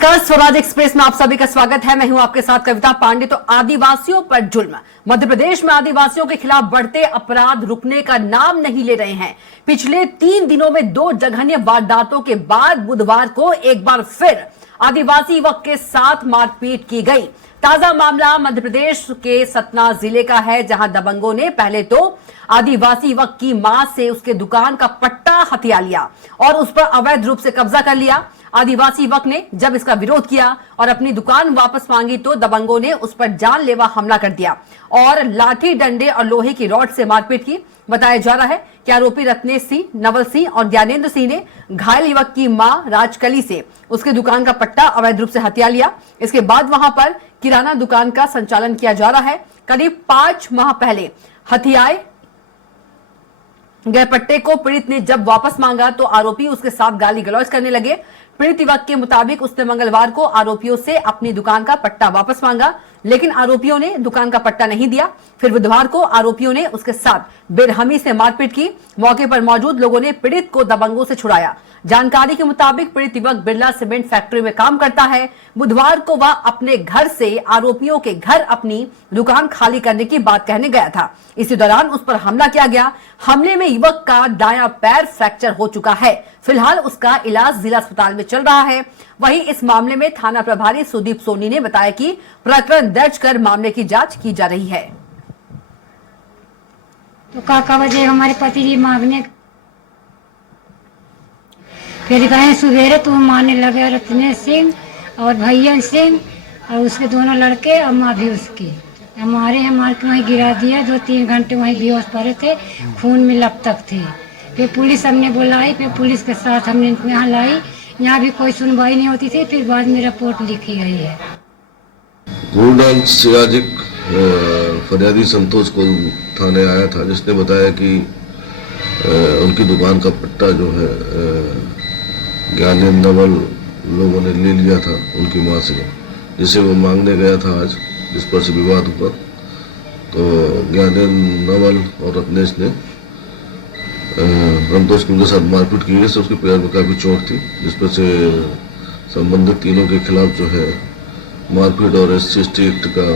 नमस्कार, स्वराज एक्सप्रेस में आप सभी का स्वागत है। मैं हूं आपके साथ कविता पांडे। तो आदिवासियों पर जुल्म, मध्य प्रदेश में आदिवासियों के खिलाफ बढ़ते अपराध रुकने का नाम नहीं ले रहे हैं। पिछले 3 दिनों में 2 जघन्य वारदातों के बाद बुधवार को एक बार फिर आदिवासी युवक के साथ मारपीट की गई। ताजा मामला मध्य प्रदेश के सतना जिले का है, जहां दबंगों ने पहले तो आदिवासी युवक की मां से उसके दुकान का पट्टा हथिया लिया और उस पर अवैध रूप से कब्जा कर लिया। आदिवासी युवक ने जब इसका विरोध किया और अपनी दुकान वापस मांगी तो दबंगों ने उस पर जानलेवा हमला कर दिया और लाठी डंडे और लोहे की रॉड से मारपीट की। बताया जा रहा है कि आरोपी रत्नेश सिंह, नवल सिंह और ज्ञानेंद्र सिंह ने घायल युवक की मां राजकली से उसके दुकान का पट्टा अवैध रूप से हथिया लिया। इसके बाद वहां पर किराना दुकान का संचालन किया जा रहा है। करीब 5 माह पहले हथियाए गए पट्टे को पीड़ित ने जब वापस मांगा तो आरोपी उसके साथ गाली गलौज करने लगे। पीड़ित युवक के मुताबिक उसने मंगलवार को आरोपियों से अपनी दुकान का पट्टा वापस मांगा, लेकिन आरोपियों ने दुकान का पट्टा नहीं दिया। फिर बुधवार को आरोपियों ने उसके साथ बेरहमी से मारपीट की। मौके पर मौजूद लोगों ने पीड़ित को दबंगों से छुड़ाया। जानकारी के मुताबिक पीड़ित युवक बिरला सीमेंट फैक्ट्री में काम करता है। बुधवार को वह अपने घर से आरोपियों के घर अपनी दुकान खाली करने की बात कहने गया था। इसी दौरान उस पर हमला किया गया। हमले में युवक का दायां पैर फ्रैक्चर हो चुका है। फिलहाल उसका इलाज जिला अस्पताल में चल रहा है। वहीं इस मामले में थाना प्रभारी सुदीप सोनी ने बताया कि प्रकरण दर्ज कर मामले की जांच की जा रही है। तो काका वजह हमारे पति जी मांगने फिर गए सवेरे तो मारने लगे रत्नेश सिंह और भैया सिंह और उसके दोनों लड़के और माँ भी उसकी हमारे के वहीं गिरा दिया। 2-3 घंटे वहीं बेहोश पड़े थे, खून में लपतक थे। फिर पुलिस हमने बुलाई, फिर पुलिस के साथ हमने इनको यहाँ लाई। यहाँ भी कोई सुनवाई नहीं होती थी। फिर बाद में रिपोर्ट लिखी गई है। गुरुडाल से आज एक फरियादी संतोष को थाने आया था, जिसने बताया कि उनकी दुकान का पट्टा जो है ज्ञानेंद्र नवल लोगों ने ले लिया था उनकी मां से, जिसे वो मांगने गया था आज, जिस पर से विवाद हुआ। तो ज्ञानेंद्र नवल और रत्नेश ने संतोष के साथ मारपीट की, से उसके पैर में काफी चोट थी, जिस पर से संबंधित तीनों के खिलाफ जो है मारपीट और SC/ST एक्ट का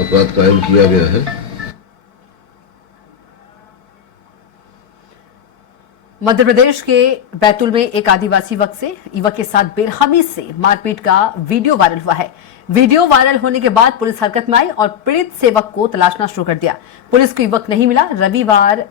अपराध कायम किया गया है। मध्य प्रदेश के बैतूल में एक आदिवासी युवक के साथ बेरहमी से मारपीट का वीडियो वायरल हुआ है। वीडियो वायरल होने के बाद पुलिस हरकत में आई और पीड़ित सेवक को तलाशना शुरू कर दिया। पुलिस को युवक नहीं मिला। रविवार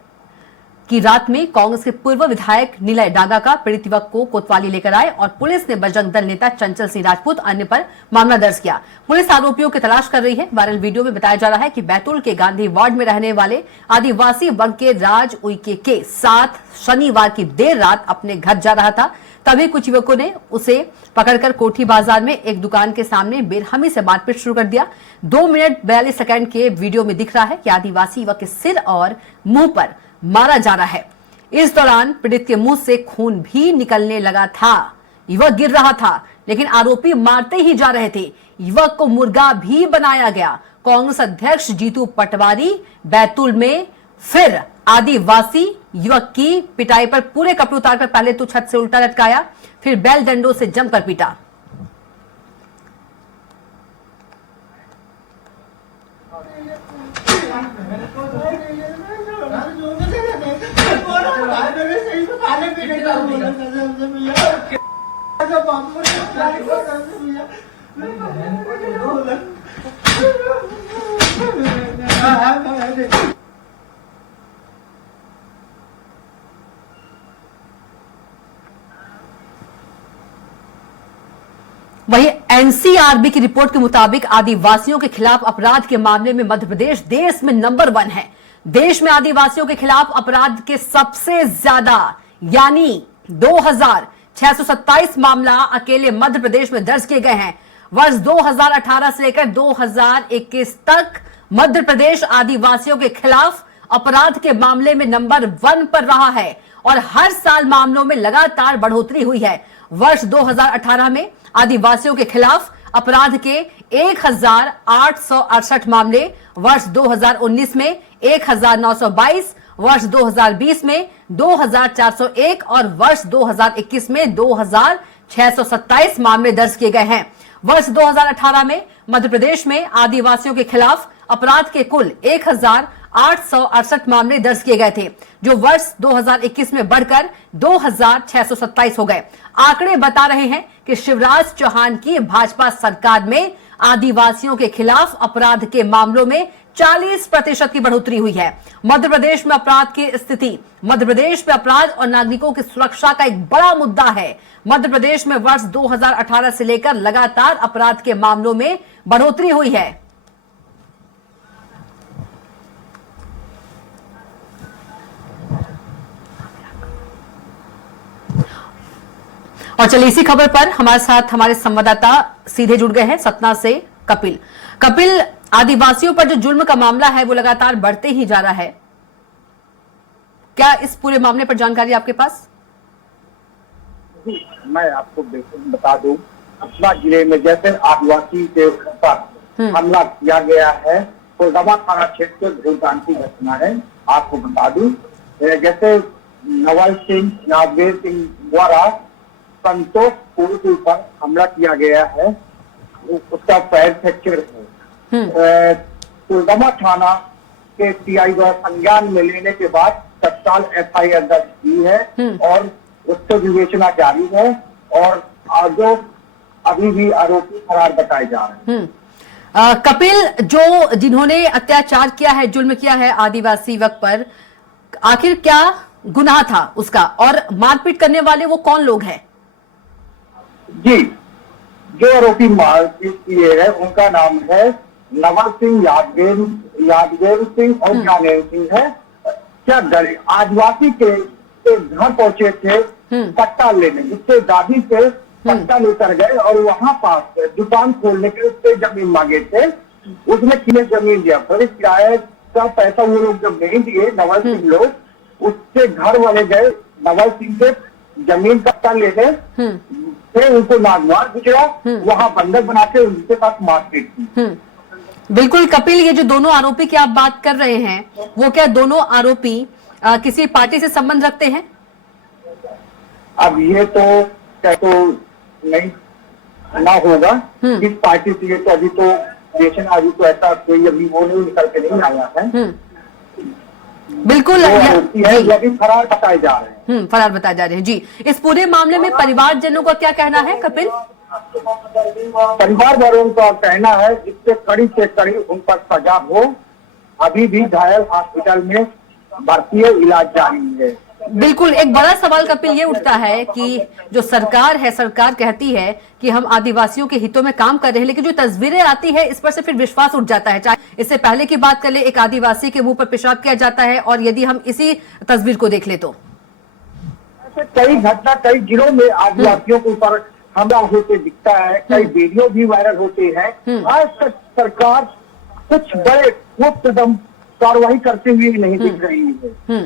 की रात में कांग्रेस के पूर्व विधायक निलय डांगा का पीड़ित युवक को कोतवाली लेकर आए और पुलिस ने बजरंग दल नेता चंचल सिंह राजपूत अन्य पर मामला दर्ज किया। पुलिस आरोपियों की तलाश कर रही है। वायरल वीडियो में बताया जा रहा है कि बैतूल के गांधी वार्ड में रहने वाले आदिवासी वर्ग के राज उइके के साथ शनिवार की देर रात अपने घर जा रहा था। तभी कुछ युवकों ने उसे पकड़कर कोठी बाजार में एक दुकान के सामने बेरहमी से मारपीट शुरू कर दिया। 2 मिनट 42 सेकंड के वीडियो में दिख रहा है कि आदिवासी युवक के सिर और मुंह पर मारा जा रहा है। इस दौरान पीड़ित के मुंह से खून भी निकलने लगा था। युवक गिर रहा था, लेकिन आरोपी मारते ही जा रहे थे। युवक को मुर्गा भी बनाया गया। कांग्रेस अध्यक्ष जीतू पटवारी बैतूल में फिर आदिवासी युवक की पिटाई पर पूरे कपड़े उतारकर पहले तो छत से उल्टा लटकाया, फिर बैल डंडों से जमकर पीटा। वहीं NCRB की रिपोर्ट के मुताबिक आदिवासियों के खिलाफ अपराध के मामले में मध्य प्रदेश देश में नंबर 1 है। देश में आदिवासियों के खिलाफ अपराध के सबसे ज्यादा यानी 2627 मामला अकेले मध्य प्रदेश में दर्ज किए गए हैं। वर्ष 2018 से लेकर 2021 तक मध्य प्रदेश आदिवासियों के खिलाफ अपराध के मामले में नंबर 1 पर रहा है और हर साल मामलों में लगातार बढ़ोतरी हुई है। वर्ष 2018 में आदिवासियों के खिलाफ अपराध के 1868 मामले, वर्ष 2019 में 1922, वर्ष 2020 में 2401 और वर्ष 2021 में 2627 मामले दर्ज किए गए हैं। वर्ष 2018 में मध्य प्रदेश में आदिवासियों के खिलाफ अपराध के कुल 1868 मामले दर्ज किए गए थे, जो वर्ष 2021 में बढ़कर 2627 हो गए। आंकड़े बता रहे हैं कि शिवराज चौहान की भाजपा सरकार में आदिवासियों के खिलाफ अपराध के मामलों में 40% की बढ़ोतरी हुई है। मध्य प्रदेश में अपराध की स्थिति, मध्य प्रदेश में अपराध और नागरिकों की सुरक्षा का एक बड़ा मुद्दा है। मध्य प्रदेश में वर्ष 2018 से लेकर लगातार अपराध के मामलों में बढ़ोतरी हुई है। और चलिए इसी खबर पर हमारे साथ हमारे संवाददाता सीधे जुड़ गए हैं सतना से कपिल। कपिल, आदिवासियों पर जो जुल्म का मामला है वो लगातार बढ़ते ही जा रहा है, क्या इस पूरे मामले पर जानकारी आपके पास? मैं आपको बता दूं, सतना जिले में जैसे आदिवासी के ऊपर हमला किया गया है, कोलगामा थाना क्षेत्र में भूटान की घटना है। आपको बता दूं, जैसे नवल सिंह नागवेर सिंह द्वारा संतोष पुल के ऊपर हमला किया गया है, उसका पैर फ्रैक्चर है। कोलगामा थाना के सीआई द्वारा संज्ञान में लेने के बाद तत्काल एफआईआर दर्ज की है और उससे विवेचना जारी है और जो अभी भी आरोपी फरार बताए जा रहे हैं। कपिल, जो जिन्होंने अत्याचार किया है, जुल्म किया है आदिवासी युवक पर, आखिर क्या गुनाह था उसका और मारपीट करने वाले वो कौन लोग हैं? जी, जो आरोपी मारपीट किए हैं उनका नाम है नवल सिंह, यादवेर सिंह और ज्ञानेन्द्र सिंह है। क्या आदिवासी के घर पहुंचे थे पट्टा लेने, जिससे दादी से पट्टा लेकर गए और वहां पास दुकान खोलने के उससे जमीन मांगे थे, उसने किले जमीन दिया। फिर किराए का पैसा वो लोग जब नहीं दिए नवल सिंह लोग, उससे घर वाले गए नवल सिंह से जमीन पट्टा लेने, फिर उनको नागवार गुजरा, वहां बंधक बना के उनके साथ मारपीट की। बिल्कुल कपिल, ये जो दोनों आरोपी की आप बात कर रहे हैं, वो क्या दोनों आरोपी किसी पार्टी से संबंध रखते हैं? अब ये तो नहीं ना होगा किस पार्टी से, ये तो अभी तो स्टेशन अभी तो ऐसा कोई अभी वो नहीं निकल के नहीं आया है। बिल्कुल, ये भी फरार बताए जा रहे हैं। फरार बताए जा रहे हैं जी। इस पूरे मामले में परिवारजनों का क्या कहना है कपिल? परिवार वालों का कहना है इससे कड़ी से कड़ी उन पर सजा हो। अभी भी घायल हॉस्पिटल में भर्ती है, इलाज जारी है। बिल्कुल, एक बड़ा सवाल कपिल ये उठता है कि जो सरकार है, सरकार कहती है कि हम आदिवासियों के हितों में काम कर रहे हैं, लेकिन जो तस्वीरें आती है इस पर से फिर विश्वास उठ जाता है। चाहे इससे पहले की बात कर ले, एक आदिवासी के मुंह पर पेशाब किया जाता है, और यदि हम इसी तस्वीर को देख ले तो ऐसे कई घटना कई जिलों में आदिवासियों के ऊपर हमला होते दिखता है, कई वीडियो भी वायरल होते हैं। आज तक सरकार कुछ बड़े ठोस कदम कार्रवाई करते हुए नहीं दिख रही है।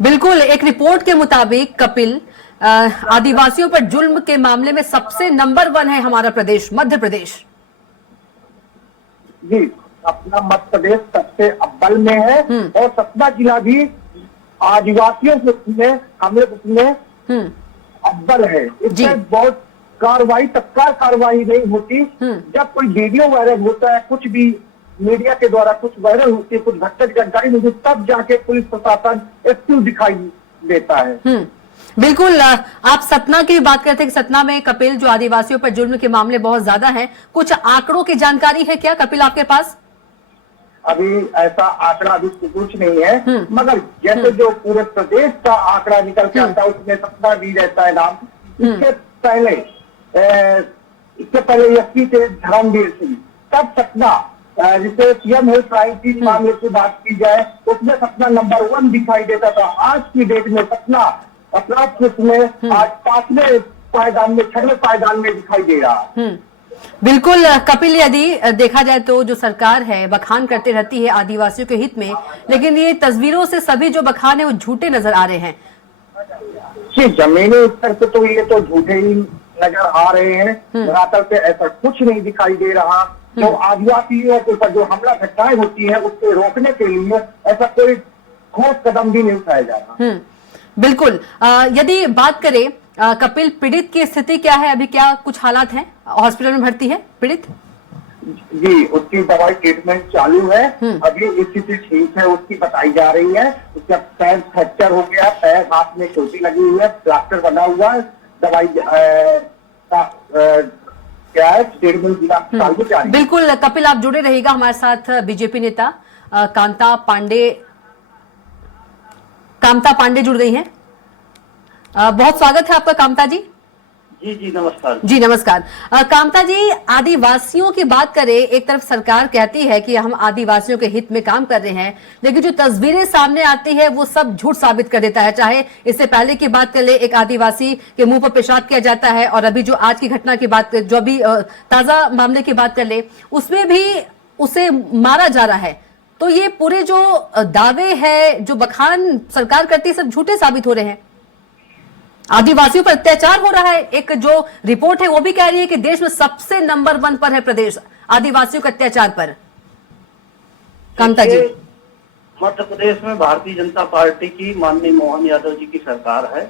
बिल्कुल, एक रिपोर्ट के मुताबिक कपिल, आदिवासियों पर जुल्म के मामले में सबसे नंबर 1 है हमारा प्रदेश, मध्य प्रदेश। जी, अपना मध्य प्रदेश सबसे अव्वल में है और सतना जिला भी आदिवासियों में हमले उसमें अव्वल है। इसमें बहुत तत्काल कार्रवाई नहीं होती। जब कोई वीडियो वायरल होता है, कुछ भी मीडिया के द्वारा कुछ वायरल होती है, कुछ घटना की जानकारी मिलती, तब जाके पुलिस प्रशासन एक्टिव दिखाई देता है। बिल्कुल, आप सतना की बात करते हैं कि सतना में कपिल जो आदिवासियों पर जुल्म के मामले बहुत ज्यादा हैं, कुछ आंकड़ों की जानकारी है क्या कपिल आपके पास? अभी ऐसा आंकड़ा अभी कुछ नहीं है, मगर जैसे जो पूरे प्रदेश का आंकड़ा निकल के आता है उसमें सतना भी रहता है नाम। इसके पहले एसपी थे धर्मवीर सिंह, तब सतना, जिसे सीएम हेल्पलाइन की मामले की बात की जाए उसमें सतना नंबर 1 दिखाई देता था। आज की डेट में सतना अपराध क्षेत्र में आज 5वें पायदान में, 6वें पायदान में दिखाई दे रहा है। बिल्कुल कपिल, यदि देखा जाए तो जो सरकार है बखान करते रहती है आदिवासियों के हित में, लेकिन ये तस्वीरों से सभी जो बखान है वो झूठे नजर आ रहे हैं। जमीनी स्तर पे तो ये तो झूठे ही नजर आ रहे हैं। धरातल पे ऐसा कुछ नहीं दिखाई दे रहा। जो आदिवासियों के ऊपर जो हमला घटनाएं होती है उसको रोकने के लिए ऐसा कोई ठोस कदम भी नहीं उठाया जा रहा। बिल्कुल, यदि बात करें कपिल, पीड़ित की स्थिति क्या है अभी, क्या कुछ हालात हैं? हॉस्पिटल में भर्ती है पीड़ित? जी, उसकी दवाई ट्रीटमेंट चालू है। अभी स्थिति ठीक है उसकी बताई जा रही है। उसका पैर फ्रैक्चर हो गया, पैर हाथ में चोटी लगी हुई है, प्लास्टर बना हुआ है। दवाई क्या है, ट्रीटमेंट चालू जा रही है। बिल्कुल कपिल, आप जुड़े रहिएगा हमारे साथ। बीजेपी नेता कामता पांडे जुड़ गई हैं। बहुत स्वागत है आपका कामता जी। जी नमस्कार। जी नमस्कार। कामता जी, आदिवासियों की बात करें, एक तरफ सरकार कहती है कि हम आदिवासियों के हित में काम कर रहे हैं, लेकिन जो तस्वीरें सामने आती है वो सब झूठ साबित कर देता है। चाहे इससे पहले की बात कर ले, एक आदिवासी के मुंह पर पेशाब किया जाता है, और अभी जो आज की घटना की बात, जो अभी ताजा मामले की बात कर ले, उसमें भी उसे मारा जा रहा है। तो ये पूरे जो दावे है, जो बखान सरकार करती है, सब झूठे साबित हो रहे हैं। आदिवासियों पर अत्याचार हो रहा है। एक जो रिपोर्ट है वो भी कह रही है कि देश में सबसे नंबर 1 पर है प्रदेश आदिवासियों के अत्याचार पर। कामता जी, मध्य प्रदेश में भारतीय जनता पार्टी की माननीय मोहन यादव जी की सरकार है।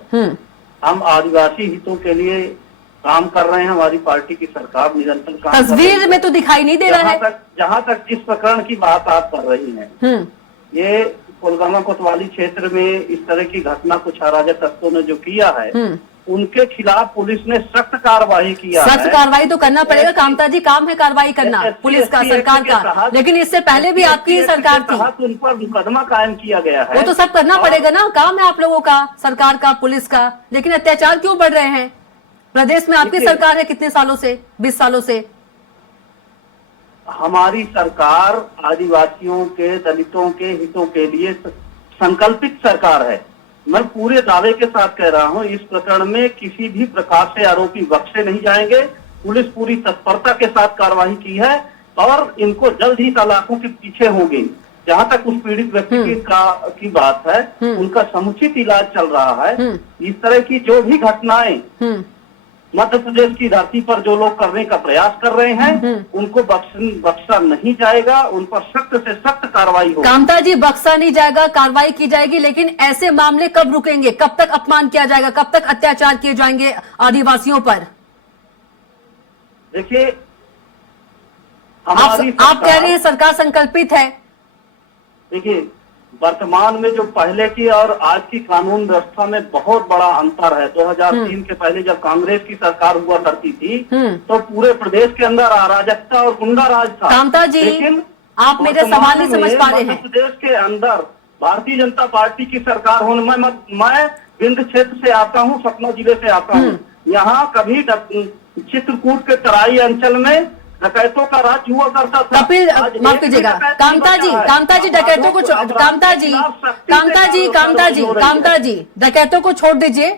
हम आदिवासी हितों के लिए काम कर रहे हैं। हमारी पार्टी की सरकार निरंतर काम कर रही है। तस्वीर में तो दिखाई नहीं दे रहा है। जहाँ तक जिस प्रकरण की बात आप कर रही हैं, ये पुलवामा कोतवाली क्षेत्र में इस तरह की घटना कुछ अराजक तत्वों ने जो किया है, उनके खिलाफ पुलिस ने सख्त कार्रवाई किया है। सख्त कार्रवाई तो करना पड़ेगा कामता जी, काम है कार्रवाई करना पुलिस का, सरकार का। लेकिन इससे पहले भी आपकी सरकार थी, उन पर मुकदमा कायम किया गया है। वो तो सब करना पड़ेगा ना, काम है आप लोगों का, सरकार का, पुलिस का। लेकिन अत्याचार क्यों बढ़ रहे हैं? प्रदेश में आपकी सरकार है कितने सालों से? 20 सालों से। हमारी सरकार आदिवासियों के, दलितों के हितों के लिए संकल्पित सरकार है। मैं पूरे दावे के साथ कह रहा हूं, इस प्रकरण में किसी भी प्रकार से आरोपी बख्शे नहीं जाएंगे। पुलिस पूरी तत्परता के साथ कार्रवाई की है और इनको जल्द ही सलाखों के पीछे होंगे। जहां तक उस पीड़ित व्यक्ति की बात है, उनका समुचित इलाज चल रहा है। इस तरह की जो भी घटनाएं मध्य प्रदेश की धरती पर जो लोग करने का प्रयास कर रहे हैं, उनको बख्शा नहीं जाएगा। उन पर सख्त से सख्त कार्रवाई होगी। कामता जी, बख्शा नहीं जाएगा, कार्रवाई की जाएगी। लेकिन ऐसे मामले कब रुकेंगे? कब तक अपमान किया जाएगा? कब तक अत्याचार किए जाएंगे आदिवासियों पर? देखिए, आप कह रहे हैं सरकार संकल्पित है। देखिए, वर्तमान में जो पहले की और आज की कानून व्यवस्था में बहुत बड़ा अंतर है। 2003 के पहले जब कांग्रेस की सरकार हुआ करती थी, तो पूरे प्रदेश के अंदर अराजकता और गुंडा राज था। कामता जी, लेकिन आप मेरे सवाल नहीं समझ पा रहे हैं। मध्य प्रदेश के अंदर भारतीय जनता पार्टी की सरकार होने में, मैं विंध्य क्षेत्र से आता हूँ, सतना जिले से आता हूँ। यहाँ कभी चित्रकूट के तराई अंचल में डकैतों का राज हुआ करता था। कपिल, माफ कीजिएगा कामता जी, डकैतों को कामता जी डकैतों को छोड़ दीजिए,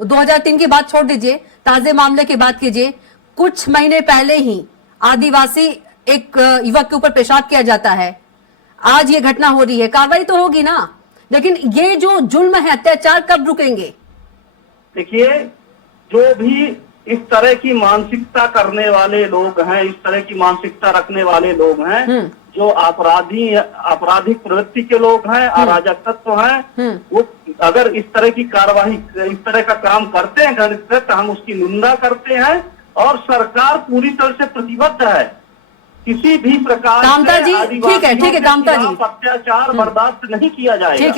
2003 की बात छोड़ दीजिए, ताजे मामले की बात कीजिए। कुछ महीने पहले ही आदिवासी एक युवक के ऊपर पेशाब किया जाता है, आज ये घटना हो रही है, कार्रवाई तो होगी ना। लेकिन ये जो जुल्म है, अत्याचार कब रुकेंगे? देखिए, जो भी इस तरह की मानसिकता करने वाले लोग हैं, इस तरह की मानसिकता रखने वाले लोग हैं, जो आपराधिक प्रवृत्ति के लोग हैं, अराजक तत्व हैं, वो अगर इस तरह की कार्रवाई, इस तरह का काम करते हैं तो हम उसकी निंदा करते हैं। और सरकार पूरी तरह से प्रतिबद्ध है किसी भी प्रकार कामता जी, ठीक है कामता जी, अत्याचार बर्दाश्त नहीं किया जाएगा। ठीक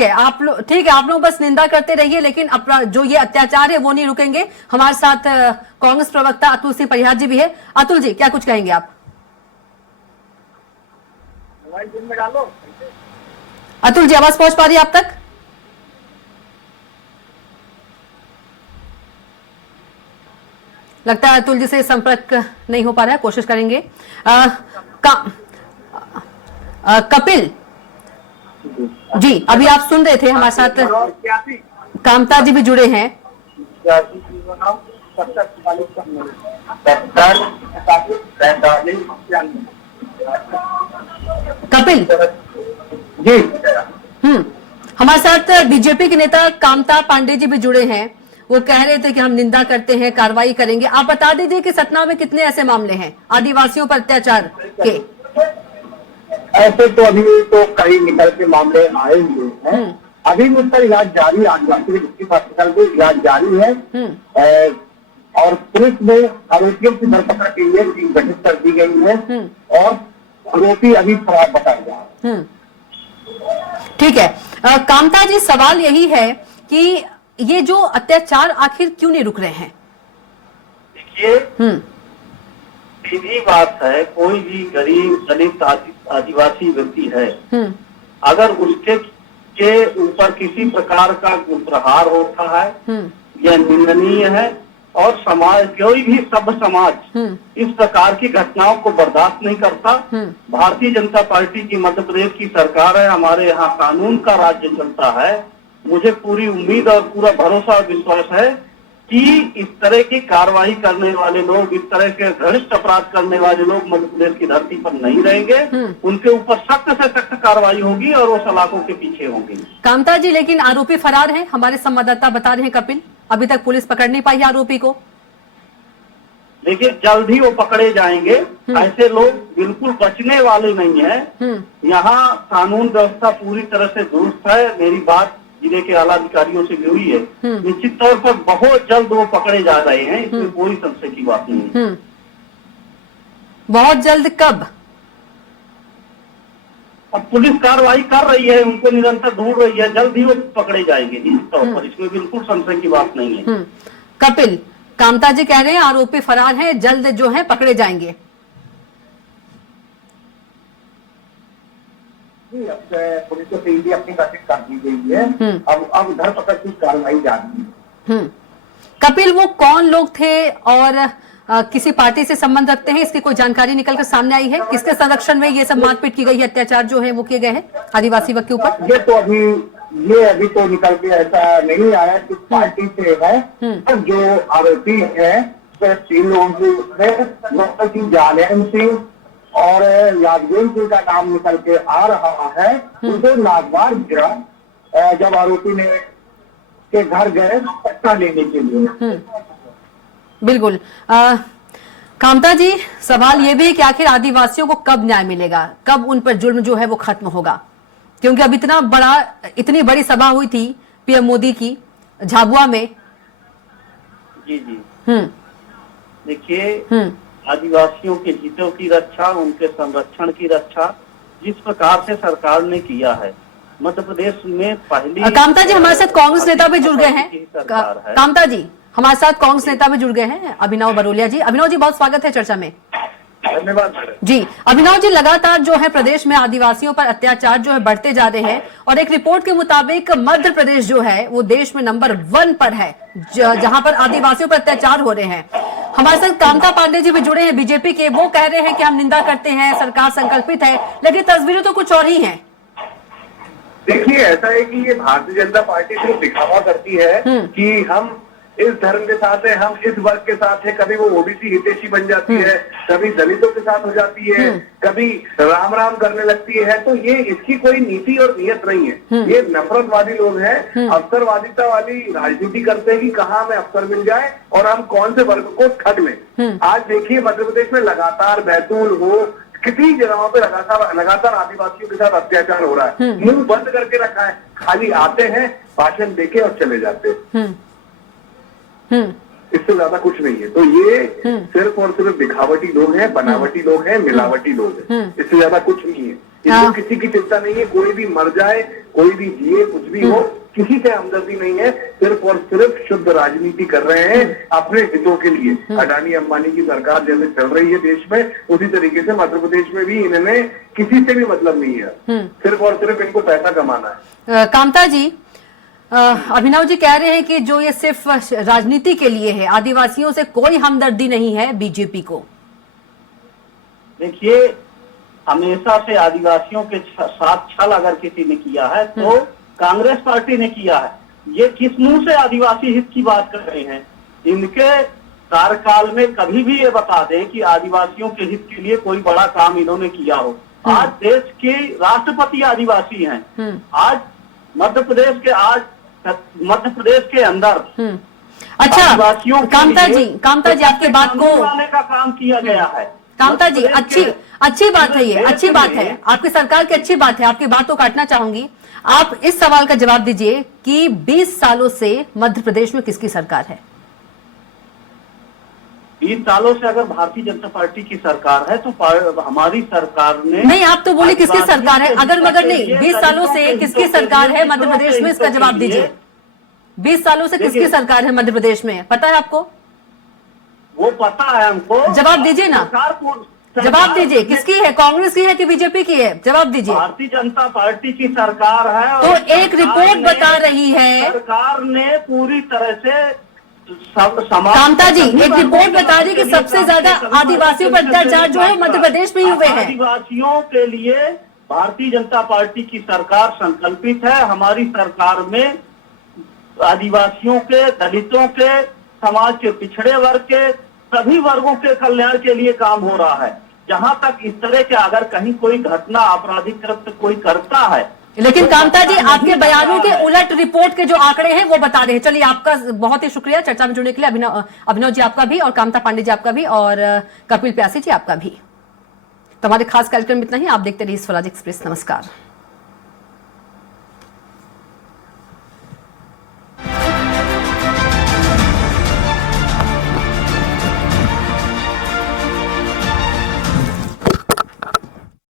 है, आप लोग बस निंदा करते रहिए, लेकिन जो ये अत्याचार है वो नहीं रुकेंगे। हमारे साथ कांग्रेस प्रवक्ता अतुल सिंह परिहार जी भी है। अतुल जी, क्या कुछ कहेंगे आप? अतुल जी, आवाज पहुंच पा रही है आप तक? लगता है अतुल जी से संपर्क नहीं हो पा रहा है, कोशिश करेंगे। कपिल जी, अभी आप सुन रहे थे हमारे साथ, कामता जी भी जुड़े हैं। कपिल जी, हमारे साथ बीजेपी के नेता कामता पांडे जी भी जुड़े हैं। वो कह रहे थे कि हम निंदा करते हैं, कार्रवाई करेंगे। आप बता दीजिए कि सतना में कितने ऐसे मामले हैं आदिवासियों पर अत्याचार के? ऐसे तो अभी तो कई निकल के मामले आए हुए हैं, अभी भी उसका इलाज जारी, आदिवासी डिस्ट्रिक्ट हॉस्पिटल में इलाज जारी है। और पुलिस ने आरोपियों की धरपकड़ के लिए टीम गठित कर दी गई है और आरोपी अभी फरार बताया जा रहा है। ठीक है। कामता जी, सवाल यही है कि ये जो अत्याचार आखिर क्यों नहीं रुक रहे हैं? देखिए, सीधी बात है, कोई भी गरीब दलित आदिवासी व्यक्ति है, अगर उसके के ऊपर किसी प्रकार का प्रहार होता है, यह निंदनीय है। और समाज, कोई भी सभ्य समाज इस प्रकार की घटनाओं को बर्दाश्त नहीं करता। भारतीय जनता पार्टी की मध्य प्रदेश की सरकार है, हमारे यहाँ कानून का राज्य चलता है। मुझे पूरी उम्मीद और पूरा भरोसा और विश्वास है कि इस तरह की कार्रवाई करने वाले लोग, इस तरह के घृणित अपराध करने वाले लोग मध्य प्रदेश की धरती पर नहीं रहेंगे। उनके ऊपर सख्त से सख्त कार्रवाई होगी और वो सलाखों के पीछे होंगे। कामता जी, लेकिन आरोपी फरार है, हमारे संवाददाता बता रहे हैं कपिल, अभी तक पुलिस पकड़ नहीं पाई आरोपी को। देखिए, जल्द ही वो पकड़े जाएंगे। ऐसे लोग बिल्कुल बचने वाले नहीं है। यहाँ कानून व्यवस्था पूरी तरह से दुरुस्त है। मेरी बात जिले के आला अधिकारियों से भी हुई है। निश्चित तौर पर बहुत जल्द वो पकड़े जा रहे हैं, इसमें कोई संशय की बात नहीं है। बहुत जल्द कब? अब पुलिस कार्रवाई कर रही है, उनको निरंतर ढूंढ रही है, जल्द ही वो पकड़े जाएंगे निश्चित तौर पर, इसमें बिल्कुल संशय की बात नहीं है। कपिल, कामता जी कह रहे हैं आरोपी फरार हैं, जल्द जो है पकड़े जाएंगे। अब पुलिस को टीम भी अपनी गठित कर दी गई है। अब धरपकड़ की कार्रवाई जारी है। कपिल, वो कौन लोग थे और किसी पार्टी से संबंध रखते हैं, इसकी कोई जानकारी निकलकर सामने आई है? किसके संरक्षण में ये सब मारपीट की गई है, अत्याचार जो है वो किए गए हैं आदिवासी वर्ग के ऊपर? ये अभी तो निकल के ऐसा नहीं आया कि पार्टी से है। जो आरोपी है 3 लोगों की जालैन सिंह और यादवीर सिंह का नाम निकल के आ रहा है। उनको नागवार गिरा जब आरोपी ने के घर गए पट्टा लेने के लिए। बिल्कुल। कामता जी, सवाल ये भी है कि आखिर आदिवासियों को कब न्याय मिलेगा, कब उन पर जुल्म जो है वो खत्म होगा? क्योंकि अब इतनी बड़ी सभा हुई थी पीएम मोदी की झाबुआ में। जी। देखिए, आदिवासियों के हितों की रक्षा, उनके संरक्षण की रक्षा जिस प्रकार से सरकार ने किया है, मध्य प्रदेश में पहली। कामता जी, हमारे साथ कांग्रेस नेता भी जुड़ गए हैं। कामता जी, हमारे साथ कांग्रेस नेता भी जुड़ गए हैं, अभिनव बरोलिया जी। अभिनव जी, बहुत स्वागत है चर्चा में। धन्यवाद जी। अभिनव जी, लगातार जो है प्रदेश में आदिवासियों पर अत्याचार जो है बढ़ते जा रहे हैं और एक रिपोर्ट के मुताबिक मध्य प्रदेश जो है वो देश में नंबर 1 पर है जहां पर आदिवासियों पर अत्याचार हो रहे हैं। हमारे साथ कामता पांडे जी भी जुड़े हैं बीजेपी के। वो कह रहे हैं कि हम निंदा करते हैं, सरकार संकल्पित है, लेकिन तस्वीरें तो कुछ और ही हैं। देखिए, ऐसा है कि ये भारतीय जनता पार्टी सिर्फ दिखावा करती है कि हम इस धर्म के साथ है, हम इस वर्ग के साथ है। कभी वो ओबीसी हितैषी बन जाती है, कभी दलितों के साथ हो जाती है, कभी राम राम करने लगती है। तो ये इसकी कोई नीति और नियत नहीं है। ये नफरतवादी लोग हैं, अवसरवादिता वाली राजनीति करते हैं कि कहाँ हमें अवसर मिल जाए और हम कौन से वर्ग को ठग लें। आज देखिए, मध्य प्रदेश में लगातार बैतूल हो, कितनी जगहों पे लगातार आदिवासियों के साथ अत्याचार हो रहा है। मुंह बंद करके रखा है, खाली आते हैं, भाषण देके और चले जाते हैं। इससे ज्यादा कुछ नहीं है। तो ये सिर्फ और सिर्फ दिखावटी लोग हैं, बनावटी लोग हैं, मिलावटी लोग हैं। इससे ज्यादा कुछ नहीं है। इनको किसी की चिंता नहीं है, कोई भी मर जाए, कोई भी जिए, कुछ भी हो, किसी से हमदर्दी नहीं है। सिर्फ और सिर्फ शुद्ध राजनीति कर रहे हैं अपने हितों के लिए। अडानी अंबानी की सरकार जैसे चल रही है देश में, उसी तरीके से मध्य प्रदेश में भी इन्होंने किसी से भी मतलब नहीं है। सिर्फ और सिर्फ इनको पैसा कमाना है। कामता जी, अभिनव जी कह रहे हैं कि जो ये सिर्फ राजनीति के लिए है, आदिवासियों से कोई हमदर्दी नहीं है बीजेपी को। देखिए, हमेशा से आदिवासियों के साथ छल अगर किसी ने किया है तो कांग्रेस पार्टी ने किया है। ये किस मुंह से आदिवासी हित की बात कर रहे हैं? इनके कार्यकाल में कभी भी ये बता दें कि आदिवासियों के हित के लिए कोई बड़ा काम इन्होंने किया हो। आज देश के राष्ट्रपति आदिवासी हैं। आज मध्य प्रदेश के अंदर अच्छा, कामता जी आपकी बात को लाने का काम किया गया है। कामता जी, अच्छी बात है, ये अच्छी बात है, आपकी सरकार की अच्छी बात है। आपकी बात को काटना चाहूंगी। आप इस सवाल का जवाब दीजिए कि 20 सालों से मध्य प्रदेश में किसकी सरकार है? 20 सालों से अगर भारतीय जनता पार्टी की सरकार है तो हमारी सरकार ने नहीं, आप तो बोले किसकी सरकार है, अगर मगर नहीं। 20 सालों से किसकी सरकार है मध्य प्रदेश में, इसका जवाब दीजिए। 20 सालों से किसकी सरकार है मध्य प्रदेश में, पता है आपको? वो पता है हमको। जवाब दीजिए ना, जवाब दीजिए। किसकी है, कांग्रेस की है कि बीजेपी की है? जवाब दीजिए। भारतीय जनता पार्टी की सरकार है। तो एक रिपोर्ट बता रही है, सरकार ने पूरी तरह से समाज, कामता जी एक रिपोर्ट बता रही कि सबसे ज्यादा आदिवासियों पर अत्याचार जो है मध्य प्रदेश में ही हुए हैं। आदिवासियों के लिए भारतीय जनता पार्टी की सरकार संकल्पित है। हमारी सरकार में आदिवासियों के, दलितों के, समाज के पिछड़े वर्ग के, सभी वर्गों के कल्याण के लिए काम हो रहा है। जहां तक इस तरह के अगर कहीं कोई घटना आपराधिक कृत्य कोई करता है, लेकिन कामता जी आपके बयानों के उलट रिपोर्ट के जो आंकड़े हैं वो बता रहे हैं। चलिए, आपका बहुत ही शुक्रिया चर्चा में जुड़ने के लिए। अभिनव जी आपका भी, और कामता पांडे जी आपका भी, और कपिल प्यासी जी आपका भी। तो हमारे खास कार्यक्रम में इतना ही। आप देखते रहिए स्वराज एक्सप्रेस। नमस्कार।